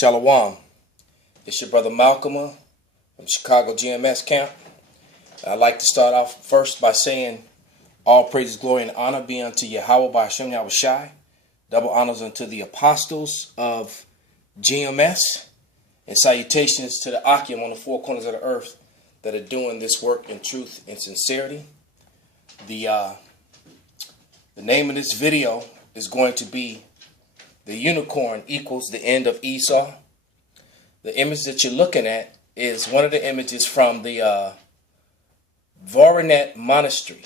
Shalom. It's your brother Malcolm from Chicago GMS camp. I'd like to start off first by saying all praises, glory, and honor be unto Yahweh by Hashem Yahweh Shai. Double honors unto the apostles of GMS. And salutations to the Akim on the four corners of the earth that are doing this work in truth and sincerity. The name of this video is going to be The Unicorn Equals the End of Esau. The image that you're looking at is one of the images from the Voronet Monastery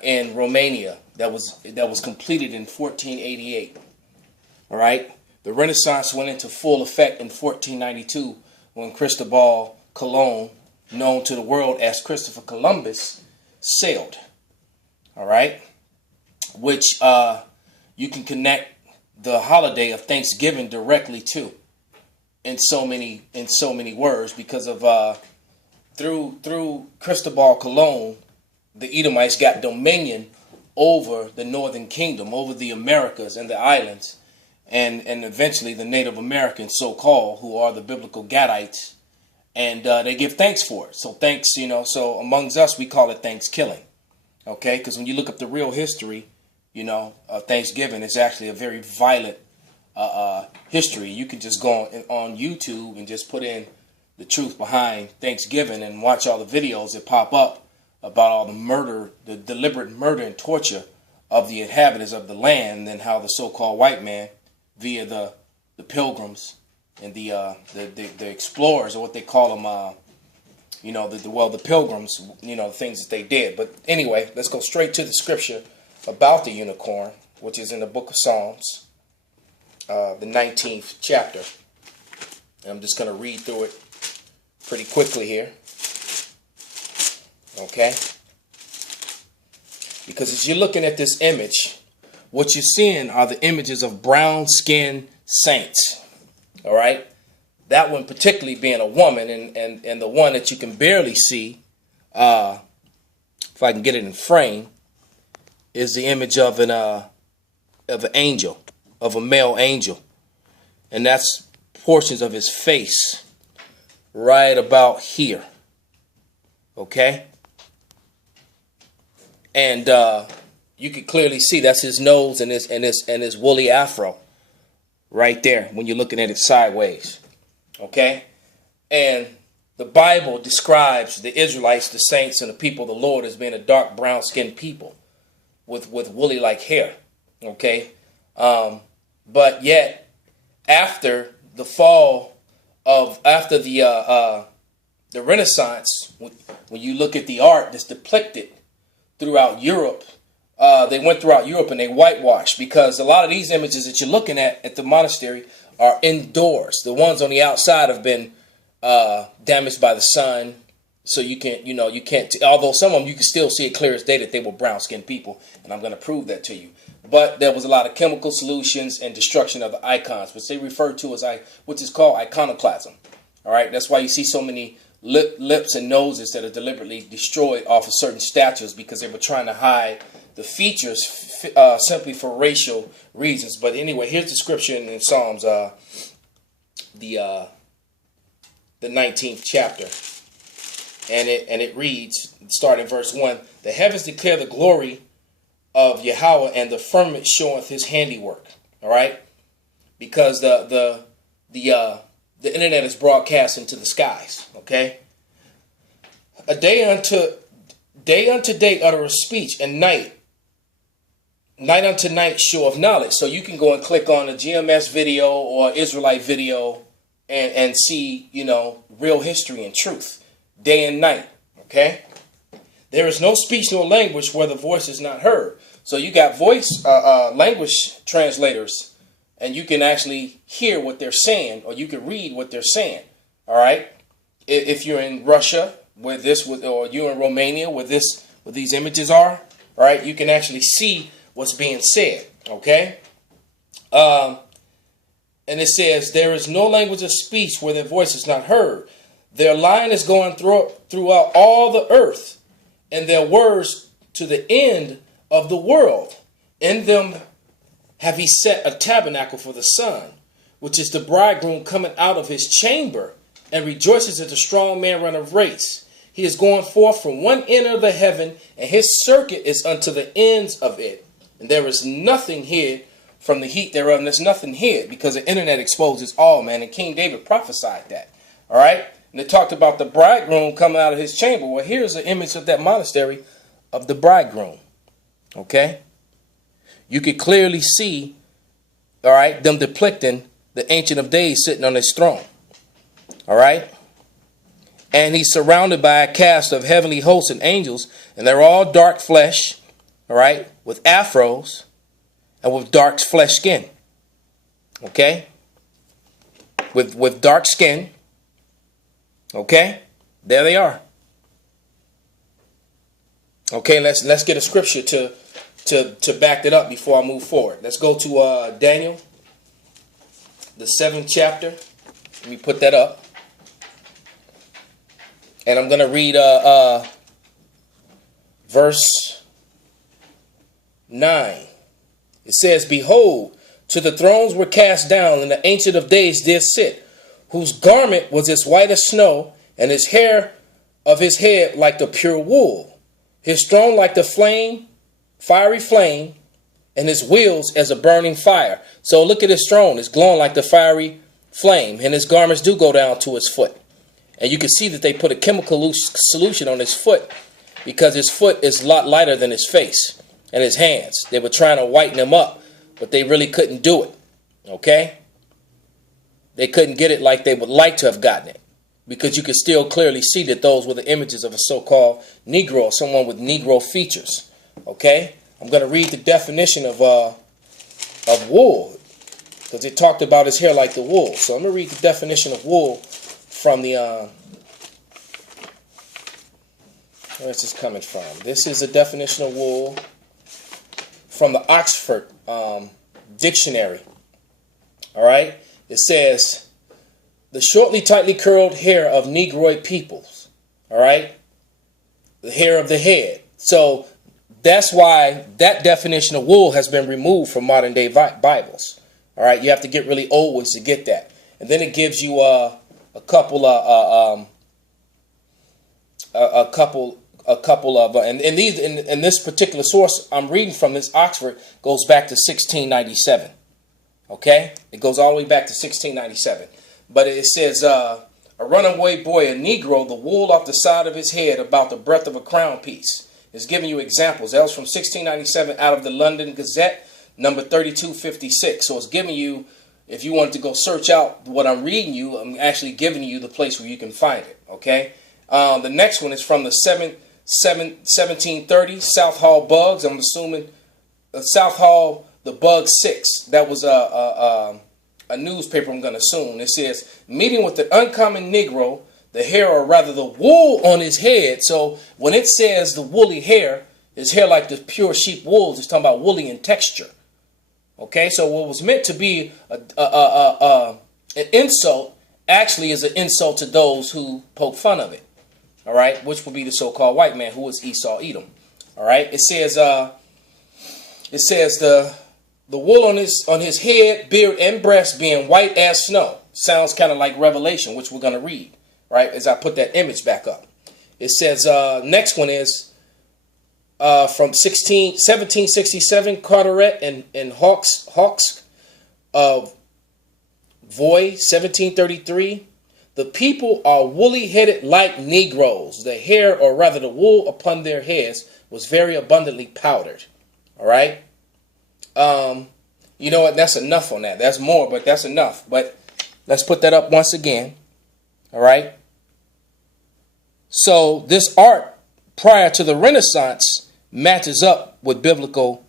in Romania that was completed in 1488. All right. The Renaissance went into full effect in 1492 when Cristobal Colon, known to the world as Christopher Columbus, sailed. All right. Which you can connect the holiday of Thanksgiving directly to in so many words, because of through Cristobal Colon, the Edomites got dominion over the northern kingdom, over the Americas and the islands, and eventually the Native Americans, so-called, who are the biblical Gadites, and they give thanks for it. So thanks, so amongst us we call it Thanksgiving, okay? Because when you look up the real history, Thanksgiving is actually a very violent history. You can just go on YouTube and just put in the truth behind Thanksgiving and watch all the videos that pop up about all the murder, the deliberate murder and torture of the inhabitants of the land, and how the so-called white man, via the pilgrims and the explorers, or what they call them, the pilgrims, the things that they did. But anyway, let's go straight to the scripture about the unicorn, which is in the book of Psalms, the 19th chapter. And I'm just going to read through it pretty quickly here. Okay? Because as you're looking at this image, what you're seeing are the images of brown-skinned saints. All right? That one particularly being a woman, and the one that you can barely see, if I can get it in frame, is the image of an angel, of a male angel. And that's portions of his face right about here. Okay? And you can clearly see that's his nose and his woolly afro right there when you're looking at it sideways. Okay? And the Bible describes the Israelites, the saints, and the people of the Lord as being a dark brown-skinned people with woolly-like hair. Okay? But yet, after the fall of, after the Renaissance, when you look at the art that's depicted throughout Europe, they went throughout Europe and they whitewashed, because a lot of these images that you're looking at the monastery are indoors. The ones on the outside have been damaged by the sun, so you can't, you can't, although some of them you can still see it clear as day that they were brown-skinned people, and I'm going to prove that to you. But there was a lot of chemical solutions and destruction of the icons, which they refer to as, which is called iconoclasm. All right, that's why you see so many lips and noses that are deliberately destroyed off of certain statues, because they were trying to hide the features simply for racial reasons. But anyway, here's the scripture in Psalms, the 19th chapter, and it reads, starting verse 1: "The heavens declare the glory of Yahweh, and the firmament showeth his handiwork." All right, because the internet is broadcast into the skies. Okay, a day unto day uttereth speech, and night unto night showeth knowledge. So you can go and click on a GMS video or Israelite video and see, real history and truth, day and night. Okay, there is no speech nor language where the voice is not heard. So you got voice language translators, and you can actually hear what they're saying, or you can read what they're saying. All right. If you're in Russia, where or you're in Romania, where these images are, all right, you can actually see what's being said. Okay. And it says, "There is no language of speech where their voice is not heard. Their line is going throughout all the earth, and their words to the end of the world. In them have he set a tabernacle for the sun, which is the bridegroom coming out of his chamber, and rejoices as a strong man run a race. He is going forth from one end of the heaven, and his circuit is unto the ends of it. And there is nothing hid from the heat thereof, and there's nothing hid, because the internet exposes all, man. And King David prophesied that. All right? And it talked about the bridegroom coming out of his chamber. Well, here's an image of that monastery of the bridegroom. Okay? You could clearly see, all right, them depicting the Ancient of Days sitting on his throne. All right? And he's surrounded by a cast of heavenly hosts and angels, and they're all dark flesh, all right, with afros and with dark flesh skin. Okay? With dark skin. Okay? There they are. Okay, let's get a scripture to back it up before I move forward. Let's go to Daniel, the 7th chapter. Let me put that up. And I'm going to read verse 9. It says, "Behold, to the thrones were cast down, and the Ancient of Days did sit, whose garment was as white as snow, and his hair of his head like the pure wool. His throne like the flame, fiery flame, and his wheels as a burning fire." So look at his throne. It's glowing like the fiery flame, and his garments do go down to his foot. And you can see that they put a chemical solution on his foot, because his foot is a lot lighter than his face and his hands. They were trying to whiten him up, but they really couldn't do it. Okay? They couldn't get it like they would like to have gotten it, because you could still clearly see that those were the images of a so-called Negro, someone with Negro features. Okay? I'm going to read the definition of wool, because it talked about his hair like the wool. So I'm going to read the definition of wool from the, where's this coming from? This is a definition of wool from the Oxford Dictionary. All right? It says, the shortly, tightly curled hair of Negroid peoples. All right? The hair of the head. So that's why that definition of wool has been removed from modern day Bibles. All right? You have to get really old ones to get that. And then it gives you a couple of and these in this particular source I'm reading from, this Oxford, goes back to 1697. Okay, it goes all the way back to 1697. But it says a runaway boy, a Negro, the wool off the side of his head about the breadth of a crown piece. It's giving you examples. That was from 1697 out of the London Gazette, number 3256. So it's giving you, if you wanted to go search out what I'm reading you, I'm actually giving you the place where you can find it. Okay. The next one is from the 1730 South Hall Bugs. I'm assuming South Hall, the Bug 6. That was a newspaper, I'm going to assume. It says, meeting with the uncommon Negro, the hair, or rather the wool on his head. So when it says the woolly hair, his hair like the pure sheep wool, it's talking about woolly in texture. Okay, so what was meant to be an insult actually is an insult to those who poke fun of it. All right, which would be the so-called white man, who was Esau Edom. All right, it says the wool on his head, beard, and breast being white as snow. Sounds kind of like Revelation, which we're going to read, right, as I put that image back up. It says, next one is from 1767, Carteret and Hawks of Voy, 1733. The people are woolly-headed like Negroes. The hair, or rather the wool upon their heads, was very abundantly powdered. All right? You know what? That's enough on that. That's more, but that's enough. But let's put that up once again. All right? So this art prior to the Renaissance matches up with biblical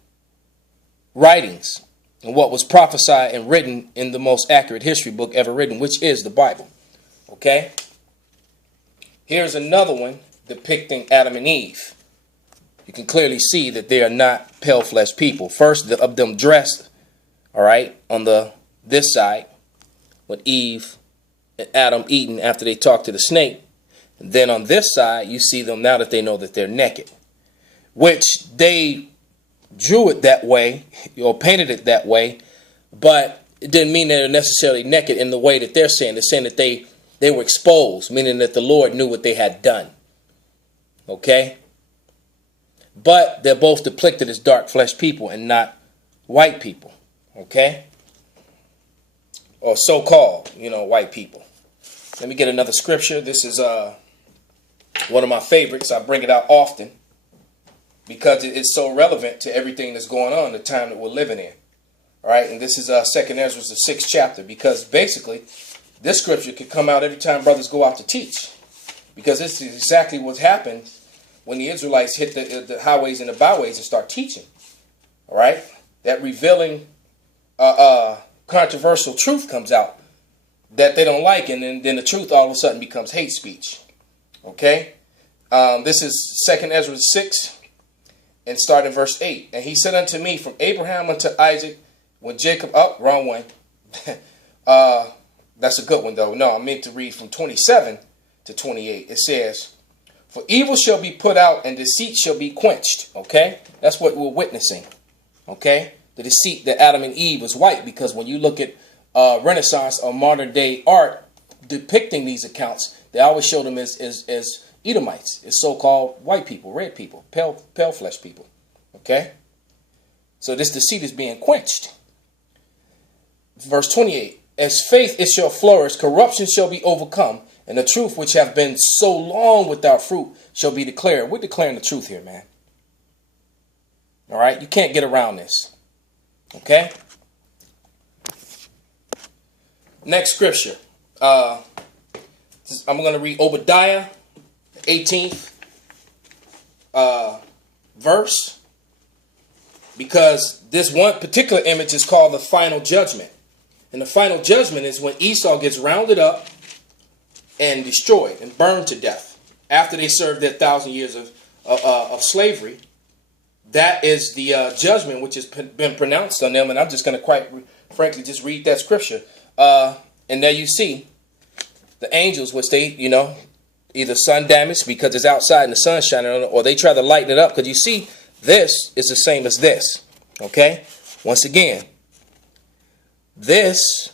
writings and what was prophesied and written in the most accurate history book ever written, which is the Bible. Okay? Here's another one depicting Adam and Eve. You can clearly see that they are not pale-fleshed people. First of them dressed, all right, on this side, with Eve and Adam eating after they talked to the snake. And then on this side, you see them now that they know that they're naked, which they drew it that way or painted it that way, but it didn't mean they're necessarily naked in the way that they're saying. They're saying that they were exposed, meaning that the Lord knew what they had done. Okay? But they're both depicted as dark flesh people and not white people. Okay? Or so-called, white people. Let me get another scripture. This is one of my favorites. I bring it out often because it's so relevant to everything that's going on in the time that we're living in. All right, and this is 2nd Ezra, the 6th chapter, because basically this scripture could come out every time brothers go out to teach, because this is exactly what happened when the Israelites hit the highways and the byways and start teaching. All right, that revealing controversial truth comes out that they don't like, and then the truth all of a sudden becomes hate speech. Okay, this is 2nd Ezra 6, and start in verse 8. And he said unto me, from Abraham unto Isaac, when Jacob, wrong one. That's a good one though. No, I meant to read from 27 to 28. It says, for evil shall be put out and deceit shall be quenched. Okay, that's what we're witnessing. Okay, the deceit that Adam and Eve was white, because when you look at Renaissance or modern day art depicting these accounts, they always show them as Edomites, as so-called white people, red people, pale flesh people. Okay, so this deceit is being quenched. Verse 28, as faith it shall flourish, corruption shall be overcome, and the truth which have been so long without fruit shall be declared. We're declaring the truth here, man. All right, you can't get around this. Okay. Next scripture. I'm going to read Obadiah, 18th verse, because this one particular image is called the final judgment. And the final judgment is when Esau gets rounded up and destroyed and burned to death after they served their 1,000 years of slavery. That is the judgment which has been pronounced on them. And I'm just going to quite frankly just read that scripture. And there you see the angels, which they, either sun damaged because it's outside and the sun's shining on it, or they try to lighten it up. Because you see, this is the same as this. Okay? Once again, this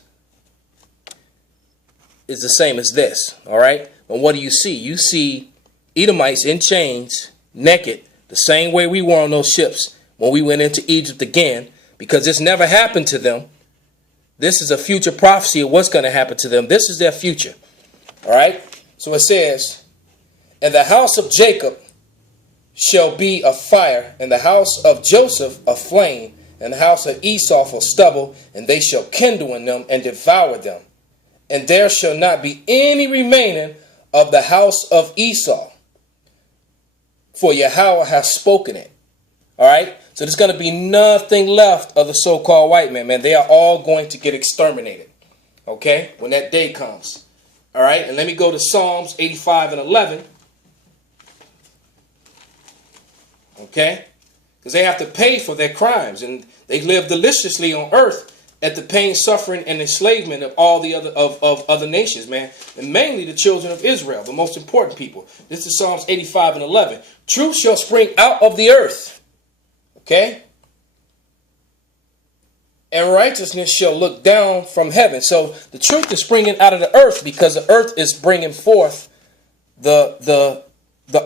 is the same as this. All right? And what do you see? You see Edomites in chains, naked, the same way we were on those ships when we went into Egypt again, because this never happened to them. This is a future prophecy of what's going to happen to them. This is their future. All right? So it says, and the house of Jacob shall be a fire, and the house of Joseph a flame, and the house of Esau for stubble, and they shall kindle in them and devour them. And there shall not be any remaining of the house of Esau, for Yahweh has spoken it. All right? So there's going to be nothing left of the so-called white man. They are all going to get exterminated. Okay? When that day comes. All right? And let me go to Psalms 85 and 11. Okay? Because they have to pay for their crimes. And they live deliciously on earth at the pain, suffering, and enslavement of all the other nations, man. And mainly the children of Israel, the most important people. This is Psalms 85 and 11. Truth shall spring out of the earth. Okay? And righteousness shall look down from heaven. So the truth is springing out of the earth, because the earth is bringing forth the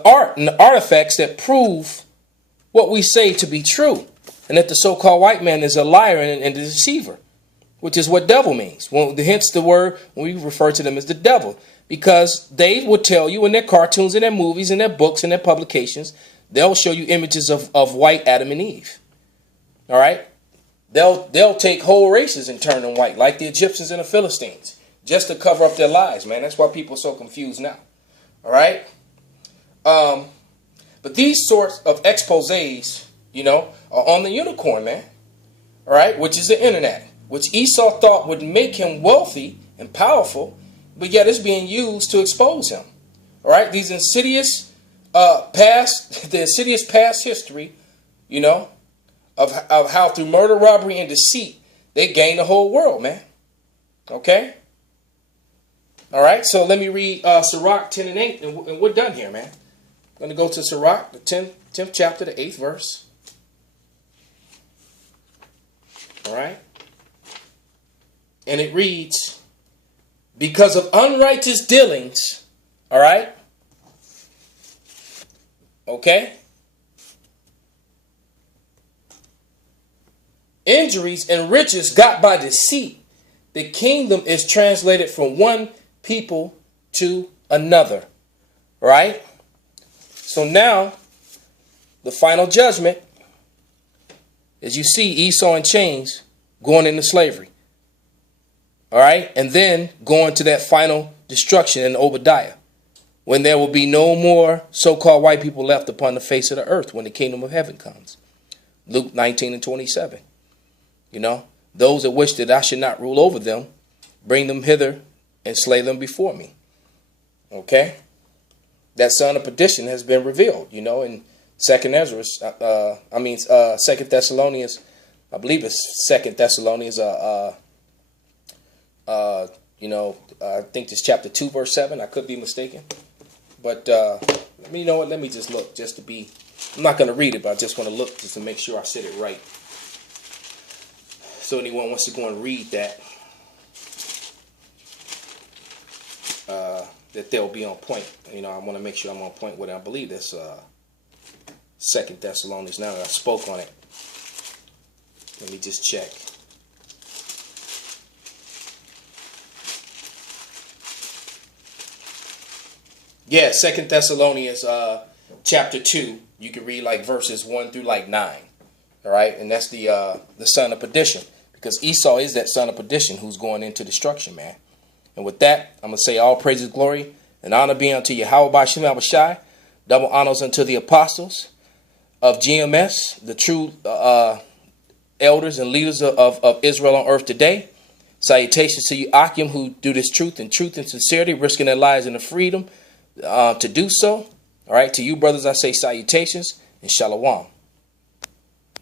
art and the artifacts that prove what we say to be true. And that the so-called white man is a liar and a deceiver, which is what devil means. Well, hence the word, we refer to them as the devil, because they will tell you in their cartoons and their movies and their books and their publications, they'll show you images of white Adam and Eve. All right? They'll take whole races and turn them white, like the Egyptians and the Philistines, just to cover up their lies, man. That's why people are so confused now. All right? But these sorts of exposés, are on the unicorn, man. All right? Which is the internet, which Esau thought would make him wealthy and powerful, but yet it's being used to expose him. All right? These insidious past history, of how through murder, robbery, and deceit, they gain the whole world, man. Okay? All right, so let me read Sirach 10 and 8, and we're done here, man. I'm going to go to Sirach, the 10th chapter, the 8th verse. All right? And it reads, because of unrighteous dealings, all right? Okay? Injuries and riches got by deceit. The kingdom is translated from one people to another. Right? So now, the final judgment, as you see Esau in chains going into slavery. All right? And then going to that final destruction in Obadiah, when there will be no more so-called white people left upon the face of the earth when the kingdom of heaven comes. Luke 19:27. You know, those that wish that I should not rule over them, bring them hither and slay them before me. Okay? That son of perdition has been revealed, you know, in Second Thessalonians, I believe it's Second Thessalonians, I think it's chapter 2, verse 7. I could be mistaken. But let me just look just to be, I'm not going to read it, but I just want to look just to make sure I said it right. So anyone wants to go and read that, that they'll be on point. You know, I want to make sure I'm on point with it. I believe that's Second Thessalonians. Now that I spoke on it, let me just check. Yeah, Second Thessalonians chapter 2. You can read like verses 1 through like 9. All right, and that's the son of perdition, because Esau is that son of perdition who's going into destruction, man. And with that, I'm going to say all praises, glory, and honor be unto Yahweh by Shem Abishai. Double honors unto the apostles of GMS, the true elders and leaders of Israel on earth today. Salutations to you, Akim, who do this truth and sincerity, risking their lives in the freedom to do so. All right, to you, brothers, I say salutations and shalom.